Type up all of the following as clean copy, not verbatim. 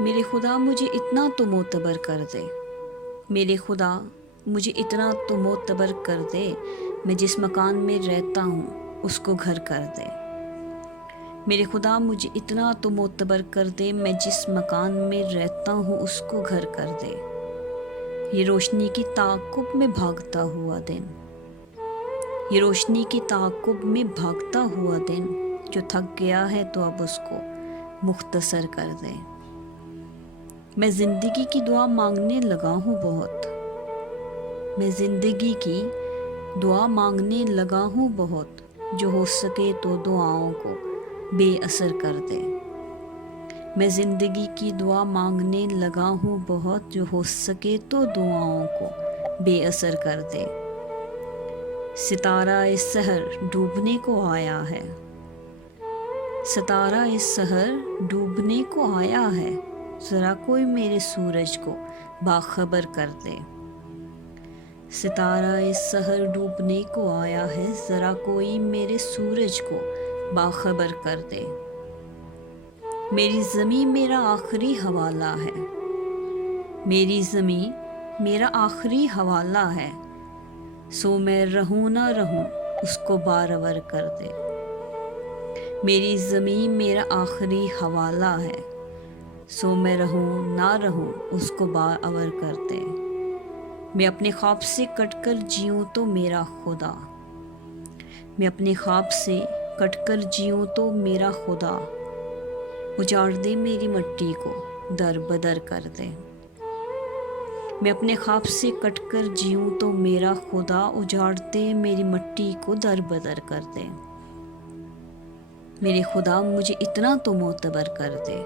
میرے خدا مجھے اتنا تو معتبر کر دے، میرے خدا مجھے اتنا تو معتبر کر دے، میں جس مکان میں رہتا ہوں اس کو گھر کر دے۔ میرے خدا مجھے اتنا تو معتبر کر دے، میں جس مکان میں رہتا ہوں اس کو گھر کر دے۔ یہ روشنی کی تعاقب میں بھاگتا ہوا دن، یہ روشنی کی تعاقب میں بھاگتا ہوا دن، جو تھک گیا ہے تو اب اس کو مختصر کر دے۔ میں زندگی کی دعا مانگنے لگا ہوں بہت، میں زندگی کی دعا مانگنے لگا ہوں بہت، جو ہو سکے تو دعاؤں کو بے اثر کر دے۔ میں زندگی کی دعا مانگنے لگا ہوں بہت، جو ہو سکے تو دعاؤں کو بے اثر کر دے۔ ستارہ اس سحر ڈوبنے کو آیا ہے، ستارہ اس سحر ڈوبنے کو آیا ہے، ذرا کوئی میرے سورج کو باخبر کر دے۔ ستارہ اس سحر ڈوبنے کو آیا ہے، ذرا کوئی میرے سورج کو باخبر کر دے۔ میری زمیں میرا آخری حوالہ ہے، میری زمیں میرا آخری حوالہ ہے، سو میں رہوں نہ رہوں اس کو بارآور کر دے۔ میری زمیں میرا آخری حوالہ ہے، سو میں رہوں نہ رہوں اس کو بارآور کر دے۔ میں اپنے خواب سے کٹ کر جیوں تو میرا خدا، میں اپنے خواب سے کٹ کر جیوں تو میرا خدا، اجاڑ دے میری مٹی کو در بدر کر دے۔ میں اپنے خواب سے کٹ کر جیوں تو میرا خدا، اجاڑ دے میری مٹی کو در بدر کر دے۔ میرے خدا مجھے اتنا تو معتبر کر دے،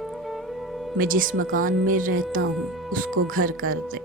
میں جس مکان میں رہتا ہوں اس کو گھر کر دے۔